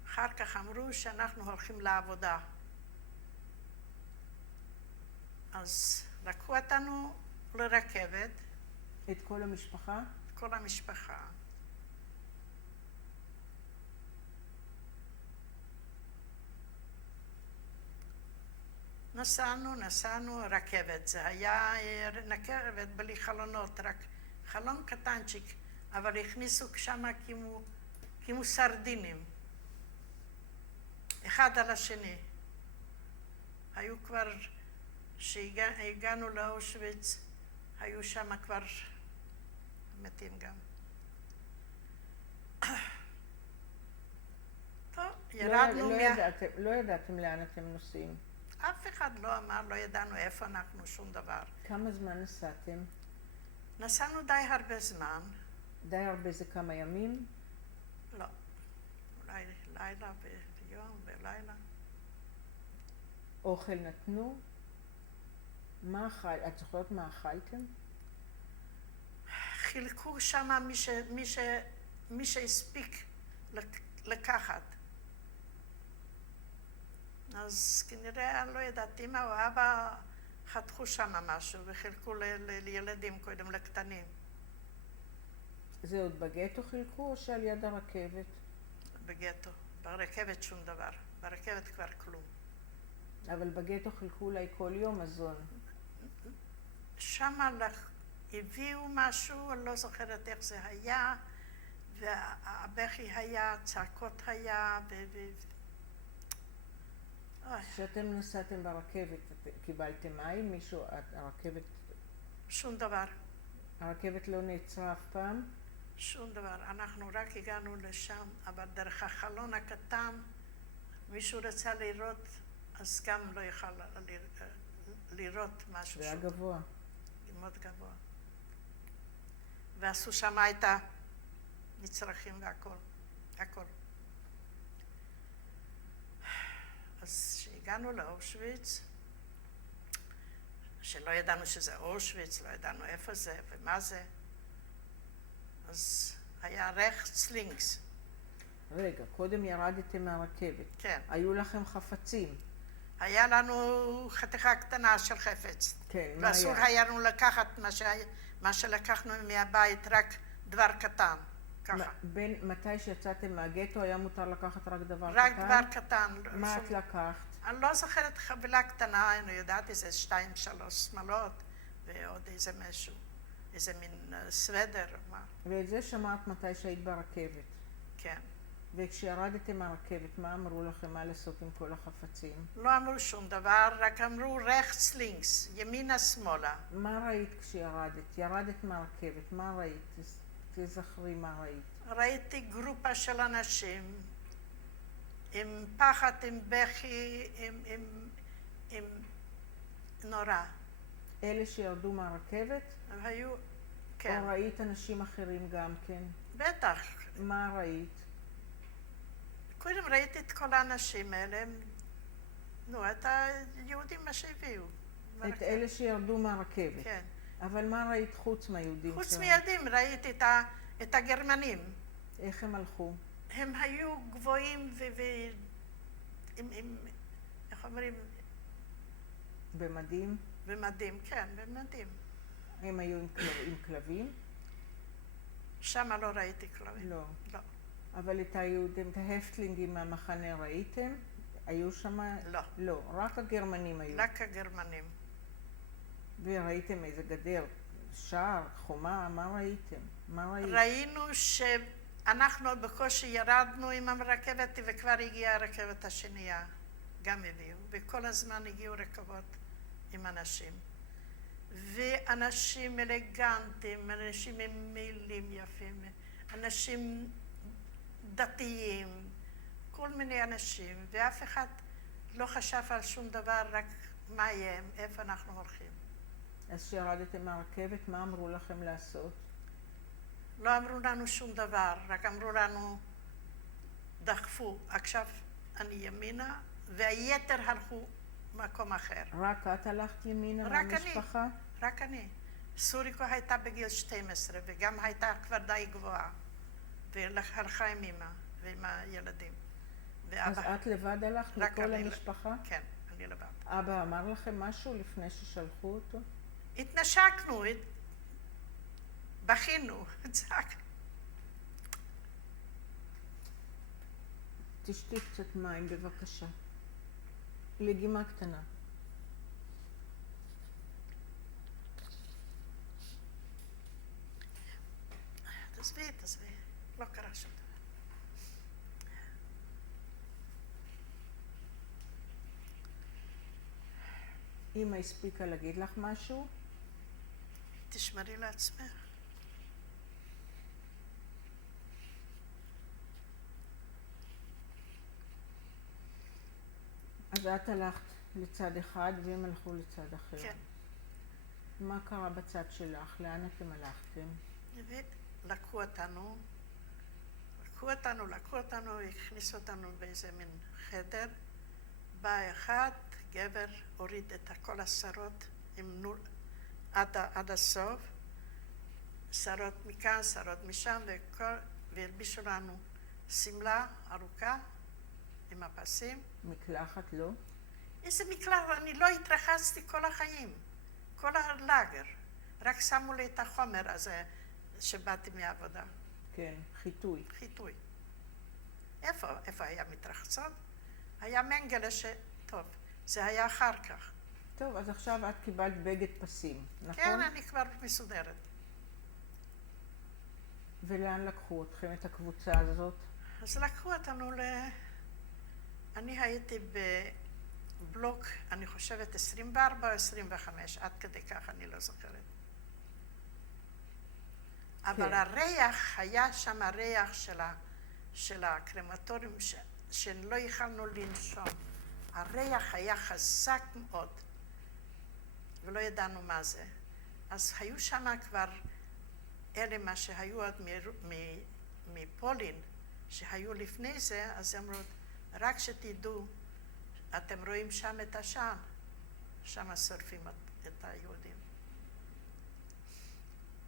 אחר כך אמרו שאנחנו הולכים לעבודה. אז לקחו אותנו לרכבת, את כל המשפחה? כל המשפחה. נסענו רכבת. זה היה רכבת בלי חלונות, רק חלון קטנצ'יק, אבל הכניסו שם כמו סרדינים. אחד על השני. היו כבר, כשהגענו לאושוויץ, היו שם כבר מתים גם. טוב, ירדנו לא ידעתם לאן אתם נוסעים. אף אחד לא אמר, לא ידענו איפה אנחנו, שום דבר. כמה זמן נסעתם? נסענו די הרבה זמן. די הרבה זה כמה ימים? לא. אולי לילה ויום ולילה. אוכל נתנו? את זוכרת מה אכלתם? חילקו שם מי שהספיק לקחת. אז כנראה, לא יודעת, אמא או אבא חתכו שם משהו וחילקו לילדים קודם, לקטנים. זה עוד בגטו חילקו או שעל יד הרכבת? בגטו. ברכבת שום דבר. ברכבת כבר כלום. אבל בגטו חילקו אולי כל יום מזון. שם הביאו משהו, אני לא זוכרת איך זה היה, והבכי היה, צעקות היה, כשאתם נסעתם ברכבת, קיבלתם מים? מישהו, הרכבת... שום דבר. הרכבת לא נעצרה אף פעם? שום דבר. אנחנו רק הגענו לשם, אבל דרך החלון הקטן, מישהו רצה לראות, אז גם לא יכל לראות משהו. זה היה גבוה. מאוד גבוה. ועשו שם את המצרכים והכל. הכל. אז כשהגענו לאושוויץ, שלא ידענו שזה אושוויץ, לא ידענו איפה זה ומה זה, אז היה רחץ לינקס. רגע, קודם ירדתם מהרכבת. כן. היו לכם חפצים. היה לנו חתיכה קטנה של חפץ. כן, מה היה? ואסור היה לנו לקחת מה שלקחנו מהבית, רק דבר קטן, ככה. מתי שיצאתם מהגטו היה מותר לקחת רק דבר קטן? רק דבר קטן. מה את לקחת? אני לא זוכרת חבילה קטנה, אני יודעת איזה 2-3 שמלות ועוד איזה משהו, איזה מין סוודר. ואת זה שמעת מתי שהיית ברכבת. כן. וכשירדתם מהרכבת, מה אמרו לכם מה לעשות עם כל החפצים? לא אמרו שום דבר, רק אמרו רחץ לינקס, ימינה שמאלה. מה ראית כשירדת? ירדת מהרכבת, מה ראית? תזכרי מה ראית. ראיתי גרופה של אנשים עם פחד, עם בכי, עם נורא. אלה שירדו מהרכבת? הם היו, כן. או ראית אנשים אחרים גם כן? בטח. מה ראית? קודם ראיתי את כל האנשים האלה, את היהודים מה שהביאו. את אלה שירדו מהרכבת? כן. אבל מה ראית חוץ מהיהודים? חוץ מיהודים ראיתי את הגרמנים. איך הם הלכו? הם היו גבוהים איך אומרים? במדים? במדים, כן, במדים. הם היו עם כלבים? שם לא ראיתי כלבים. לא. לא. אבל את היהודים, את ההפטלינגים מהמחנה ראיתם? היו שם? לא. לא, רק הגרמנים היו. רק הגרמנים. וראיתם איזה גדר, שער, חומה, מה ראיתם? מה ראית? ראינו שאנחנו בקושי ירדנו עם הרכבת וכבר הגיעה הרכבת השנייה. גם הביאו, וכל הזמן הגיעו רכבות עם אנשים. ואנשים אלגנטים, אנשים עם מילים יפים, אנשים דתיים, כל מיני אנשים, ואף אחד לא חשב על שום דבר, רק מה יהיה, איפה אנחנו הולכים. אז כשירדתם מהרכבת, מה אמרו לכם לעשות? לא אמרו לנו שום דבר, רק אמרו לנו, דחפו, עכשיו אני ימינה, והיתר הלכו מקום אחר. רק את הלכת ימינה מהמשפחה? רק אני. סוריקו הייתה בגיל 12, וגם הייתה כבר די גבוהה, והלכה עם אמא ועם הילדים. אז את לבד הלכת רק לכל אני- המשפחה? כן, אני לבד. אבא אמר לכם משהו לפני ששלחו אותו? התנשקנו, בכינו, צעקנו. תשתי קצת מים בבקשה. לגימה קטנה. תעזבי, לא קרה שום דבר. אמא הספיקה להגיד לך משהו? תשמרי לעצמך. אז את הלכת לצד אחד והם הלכו לצד אחר. כן. מה קרה בצד שלך? לאן אתם הלכתם? ולקחו אותנו, הכניסו אותנו באיזה מין חדר. בא אחד, גבר, הוריד את כל השרות עם נור עד הסוף. שרות מכאן, שרות משם, והלבישו לנו שמלה ארוכה עם הפסים. מקלחת לא? איזה מקלט, אני לא התרחצתי כל החיים, כל הלאגר. רק שמו לי את החומר הזה שבאתי מהעבודה. כן, חיטוי. חיטוי. איפה היה מתרחצות? היה מנגלה טוב, זה היה אחר כך. טוב, אז עכשיו את קיבלת בגד פסים, נכון? כן, אני כבר מסודרת. ולאן לקחו אתכם, את הקבוצה הזאת? אז לקחו אותנו אני הייתי בבלוק, אני חושבת 24 או 25, עד כדי כך אני לא זוכרת. אבל הריח, היה שם הריח של הקרמטוריום, שלא יכלנו לנשום. הריח היה חזק מאוד, ולא ידענו מה זה. אז היו שם כבר אלה מה שהיו עוד מפולין, שהיו לפני זה, אז אמרו, רק שתדעו, אתם רואים שם את השען, שם שורפים את היהודים.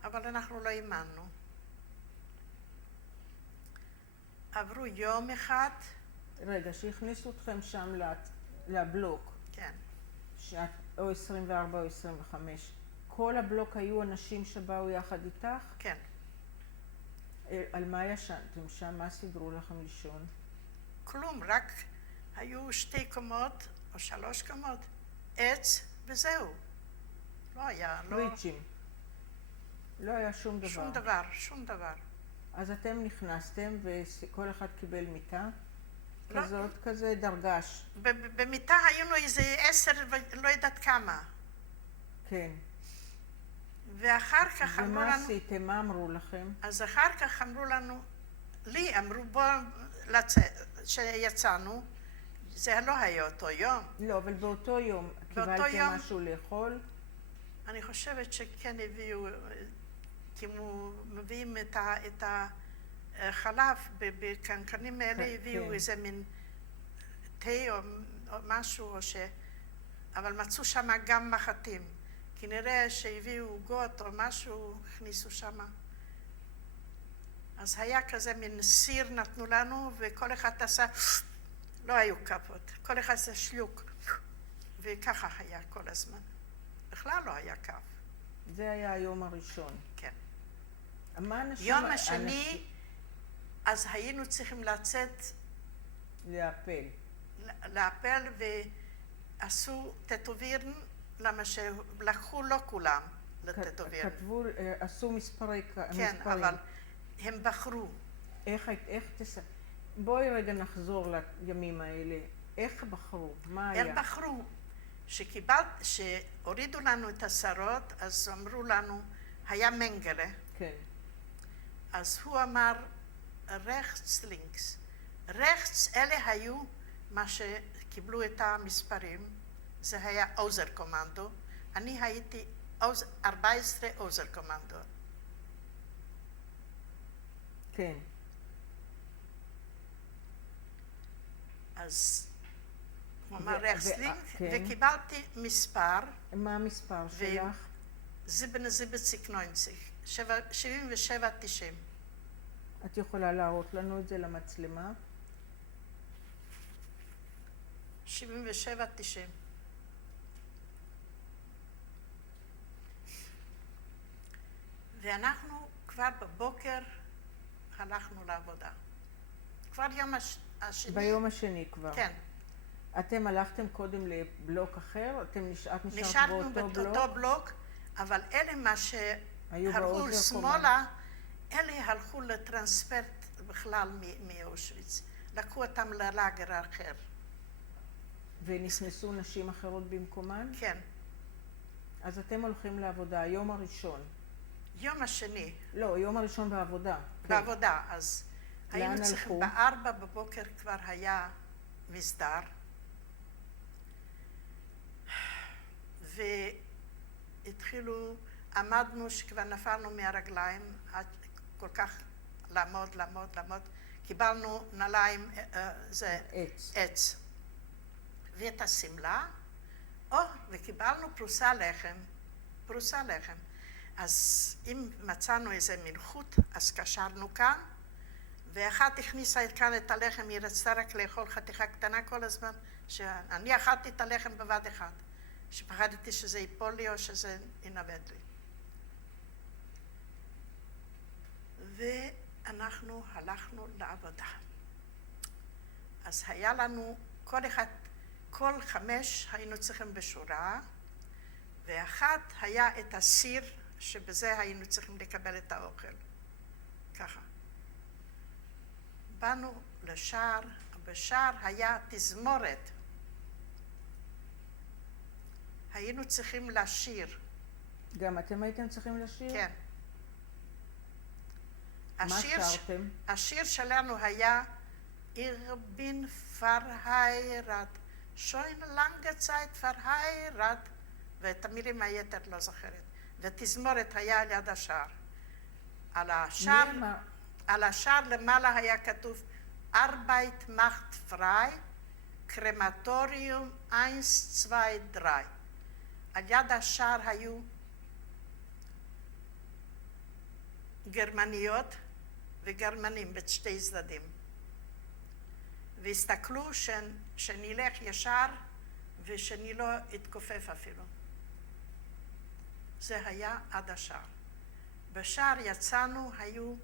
אבל אנחנו לא האמנו. עברו יום אחד. רגע, שהכניסו אתכם שם לבלוק. כן. או 24 או 25. כל הבלוק היו אנשים שבאו יחד איתך? כן. על מה ישנתם שם? מה סידרו לכם לישון? כלום, רק היו 2 קומות או 3 קומות, עץ וזהו. לא היה, לא... פריצ'ים. לא היה שום דבר. שום דבר. אז אתם נכנסתם וכל אחד קיבל מיטה? לא. כזאת, כזה דרגש. במיטה היינו איזה 10 ולא יודעת כמה. כן. ואחר כך אמרו לנו... ומה עשיתם? מה אמרו לכם? אז אחר כך אמרו לנו, אמרו בוא שיצאנו, זה לא היה אותו יום. לא, אבל באותו יום קיבלתם משהו לאכול? אני חושבת שכן הביאו, כמו מביאים את החלב, בקנקנים האלה הביאו איזה מין תה או משהו, אבל מצאו שם גם מחטים. כנראה שהביאו עוגות או משהו, הכניסו שם. אז היה כזה מין סיר נתנו לנו, וכל אחד עשה, לא היו כפות, כל אחד עשה שליוק. וככה היה כל הזמן. בכלל לא היה כף. זה היה היום הראשון. כן. יום השני, אז היינו צריכים לצאת... להפל, ועשו טטובירן, למה שלקחו לא כולם לטטובירן. כתבו, עשו מספרים. כן, אבל הם בחרו. איך בואי רגע נחזור לימים האלה. איך בחרו? מה היה? הם בחרו. שהורידו לנו את השרות, אז אמרו לנו, היה מנגלה. כן. אז הוא אמר, רחץ לינקס. רחץ, אלה היו מה שקיבלו את המספרים, זה היה אוזר קומנדו. אני הייתי 14 אוזר קומנדו. כן. אז הוא אמר רחץ לינקס, וקיבלתי מספר. מה המספר שלך? 97, 90. את יכולה להראות לנו את זה למצלמה? 77, 90. ואנחנו כבר בבוקר הלכנו לעבודה. כבר יום השני. ביום השני כבר. כן. אתם הלכתם קודם לבלוק אחר? את נשארת נשארנו באותו באותו בלוק, אבל אלה מה היו שהלכו בעוזר שמאלה, אלה הלכו לטרנספרט בכלל מאושוויץ. לקחו אותם ללאגר אחר. ונכנסו נשים אחרות במקומן? כן. אז אתם הולכים לעבודה, היום הראשון. יום השני. לא, יום הראשון בעבודה. בעבודה, אז לאן היינו צריכים, הלכו? ב4 בבוקר כבר היה מסדר, והתחילו, עמדנו שכבר נפלנו מהרגליים, עד כל כך לעמוד, קיבלנו נעליים, זה עץ, ואת השמלה, וקיבלנו פרוסה לחם. אז אם מצאנו איזה מין חוט, אז קשרנו כאן, ואחת הכניסה כאן את הלחם, היא רצתה רק לאכול חתיכה קטנה כל הזמן, שאני אכלתי את הלחם בבת אחד, שפחדתי שזה ייפול לי או שזה ינווט לי. ואנחנו הלכנו לעבודה. אז היה לנו, כל 5 היינו צריכים בשורה, ואחת היה את הסיר, שבזה היינו צריכים לקבל את האוכל. ככה. באנו לשער, בשער היה תזמורת. היינו צריכים לשיר. גם אתם הייתם צריכים לשיר? כן. מה שרתם? השיר שלנו היה Ich bin verheiratet, schon lange Zeit verheiratet, ואת המילים היתר לא זוכרת. ותזמורת היה על יד השער. על השער למעלה היה כתוב Arbeit macht frei, Krematorium 1, 2, 3. על יד השער היו גרמניות וגרמנים בשתי צדדים. והסתכלו שנלך ישר ושאני לא אתכופף אפילו. זה היה עד השער. בשער יצאנו, היו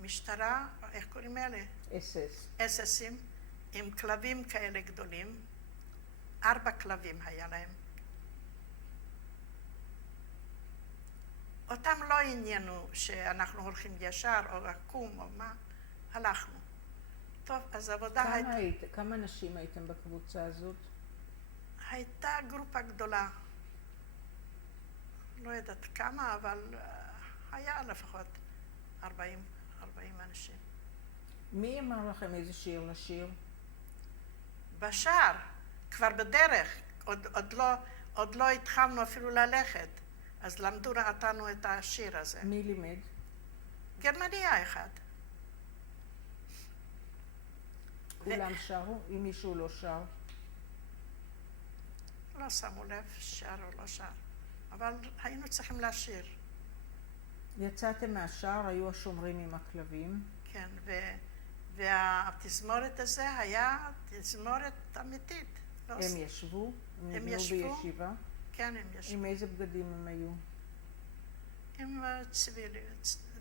משטרה, איך קוראים אלה? אססים, עם כלבים כאלה גדולים. 4 כלבים היה להם. אותם לא עניינו שאנחנו הולכים ישר או עקום או מה, הלכנו. טוב, אז עבודה כמה נשים הייתם בקבוצה הזאת? הייתה גרופה גדולה. לא יודעת כמה, אבל היה לפחות 40 אנשים. מי אמר לכם איזה שיר לשיר? בשער, כבר בדרך, עוד לא התחלנו אפילו ללכת, אז למדו אותנו את השיר הזה. מי לימד? גרמניה אחד. כולם שרו? אם מישהו לא שר? לא שמו לב, שר או לא שר, אבל היינו צריכים לשיר. יצאתם מהשער, היו השומרים עם הכלבים. כן, והתזמורת הזה היה תזמורת אמיתית. הם ישבו? הם ישבו בישיבה? כן, הם ישבו. עם איזה בגדים הם היו? עם ציבילים,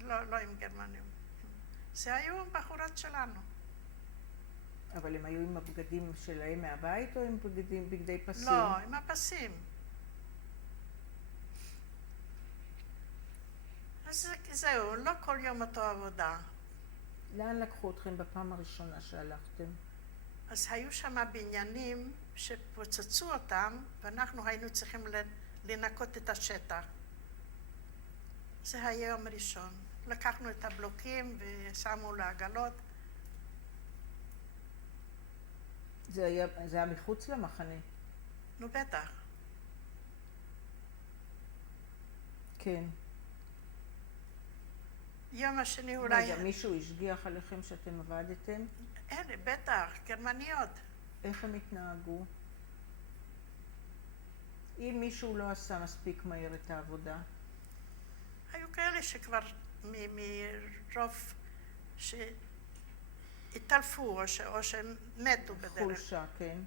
לא עם גרמנים. זה היו בחורות שלנו. אבל הם היו עם הבגדים שלהם מהבית או עם בגדי פסים? לא, עם הפסים. אז זהו, לא כל יום אותו עבודה. לאן לקחו אתכם בפעם הראשונה שהלכתם? אז היו שם בניינים שפוצצו אותם, ואנחנו היינו צריכים לנקות את השטח. זה היה יום ראשון. לקחנו את הבלוקים ושמו לעגלות. זה היה מחוץ למחנה? נו בטח. כן. יום השני אולי... רגע, מישהו השגיח עליכם שאתם עבדתם? אלה, בטח, גרמניות. איך הם התנהגו? אם מישהו לא עשה מספיק מהר את העבודה, היו כאלה שכבר מרוב שהתעלפו או שהם מתו בדרך. חולשה, כן.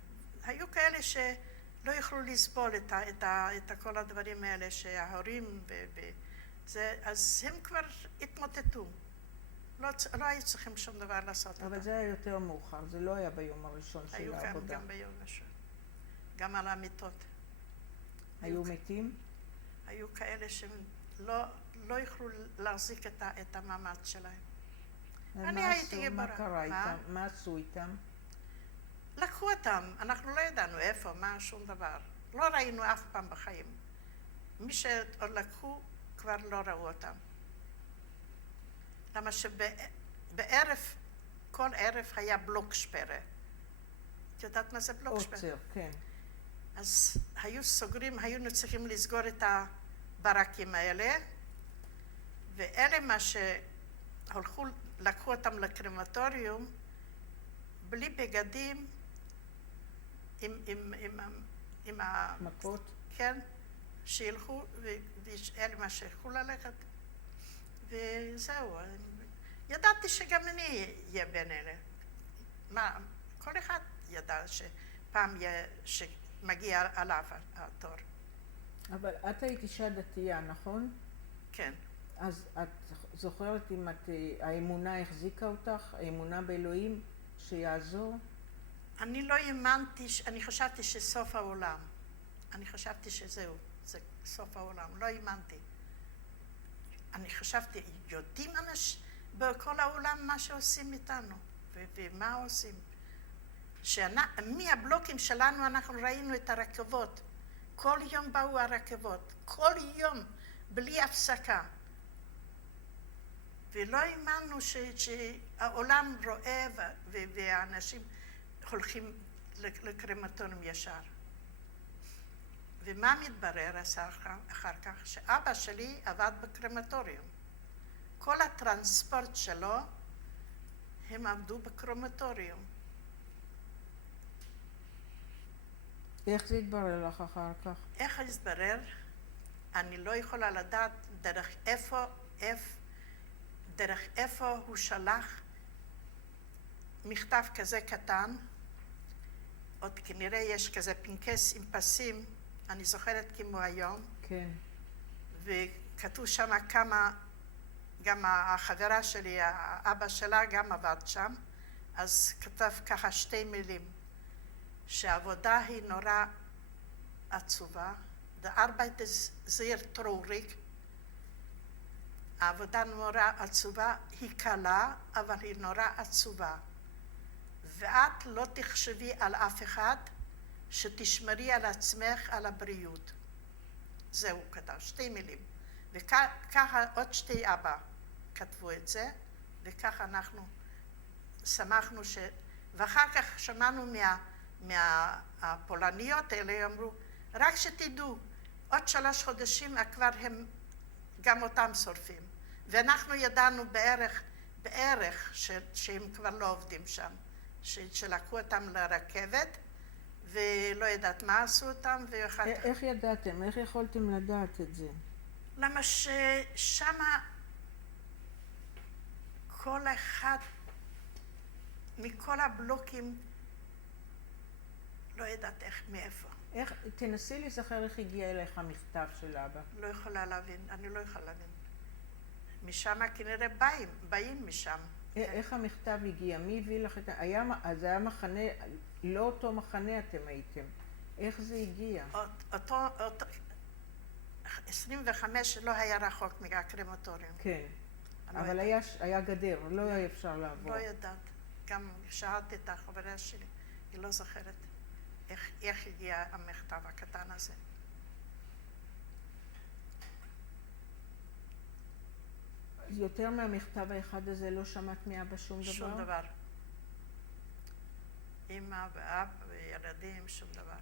היו כאלה שלא יכלו לסבול את כל הדברים האלה שההורים אז הם כבר התמוטטו. לא היו צריכים שום דבר לעשות. אבל זה היה יותר מאוחר, זה לא היה ביום הראשון של היו העבודה. גם ביום ראשון. גם על המיטות. היו מתים? היו כאלה שלא יכלו להחזיק את המעמד שלהם. אני הייתי גיבורה. מה קרה איתם? מה עשו איתם? לקחו אותם, אנחנו לא ידענו איפה, מה, שום דבר. לא ראינו אף פעם בחיים. מי שעוד לקחו, כבר לא ראו אותם. למה שבערב, כל ערב היה בלוקספרה. את יודעת מה זה בלוקספרה? עוצר, כן. אז היינו צריכים לסגור את הברקים האלה, ואלה מה לקחו אותם לקרמטוריום, בלי בגדים, עם מכות? כן, שילכו, ואלה מה שילכו ללכת, וזהו. ידעתי שגם אני אהיה בין אלה. כל אחד ידע שפעם שמגיע עליו התור. אבל את היית אישה דתייה, נכון? כן. אז את זוכרת אם האמונה החזיקה אותך? האמונה באלוהים שיעזור? אני לא האמנתי, אני חשבתי שסוף העולם. אני חשבתי שזהו, זה סוף העולם. לא האמנתי. אני חשבתי, יודעים אנשים בכל העולם מה שעושים איתנו, ומה עושים? מהבלוקים שלנו אנחנו ראינו את הרכבות. כל יום באו הרכבות. כל יום, בלי הפסקה. ולא האמנו שהעולם רואה והאנשים הולכים לקרמטוריום ישר. ומה מתברר אחר כך? שאבא שלי עבד בקרמטוריום. כל הטרנספורט שלו, הם עבדו בקרמטוריום. איך זה התברר לך אחר כך? איך התברר? אני לא יכולה לדעת דרך איפה הוא שלח מכתב כזה קטן, עוד כנראה יש כזה פנקס עם פסים, אני זוכרת כמו היום. כן. וכתוב שם גם החברה שלי, האבא שלה גם עבד שם, אז כתב ככה 2 מילים, שהעבודה היא נורא עצובה, the Arbeit ist sehr traurig, העבודה נורא עצובה, היא קלה, אבל היא נורא עצובה. ואת לא תחשבי על אף אחד, שתשמרי על עצמך, על הבריאות. זהו כתב, 2 מילים. וככה עוד 2 אבא כתבו את זה, וככה אנחנו שמחנו ואחר כך שמענו מהפולניות האלה, אמרו, רק שתדעו, עוד 3 חודשים כבר הם גם אותם שורפים. ואנחנו ידענו בערך שהם כבר לא עובדים שם, שלקחו אותם לרכבת, ולא יודעת מה עשו אותם, איך ידעתם? איך יכולתם לדעת את זה? למה ששמה כל אחד מכל הבלוקים, לא יודעת מאיפה. תנסי להיזכר איך הגיע אליך המכתב של אבא. לא יכולה להבין, אני לא יכולה להבין. משם כנראה באים משם. איך המכתב הגיע? מי הביא לך את... אז היה מחנה, לא אותו מחנה אתם הייתם. איך זה הגיע? אותו 25 לא היה רחוק מהקרמטוריום. כן, אבל היה גדר, לא היה אפשר לעבור. לא יודעת. גם שאלתי את החברה שלי, היא לא זוכרת איך הגיע המכתב הקטן הזה. יותר מהמכתב האחד הזה לא שמעת מאבא שום דבר? שום דבר. אמא ואבא וילדים, שום דבר.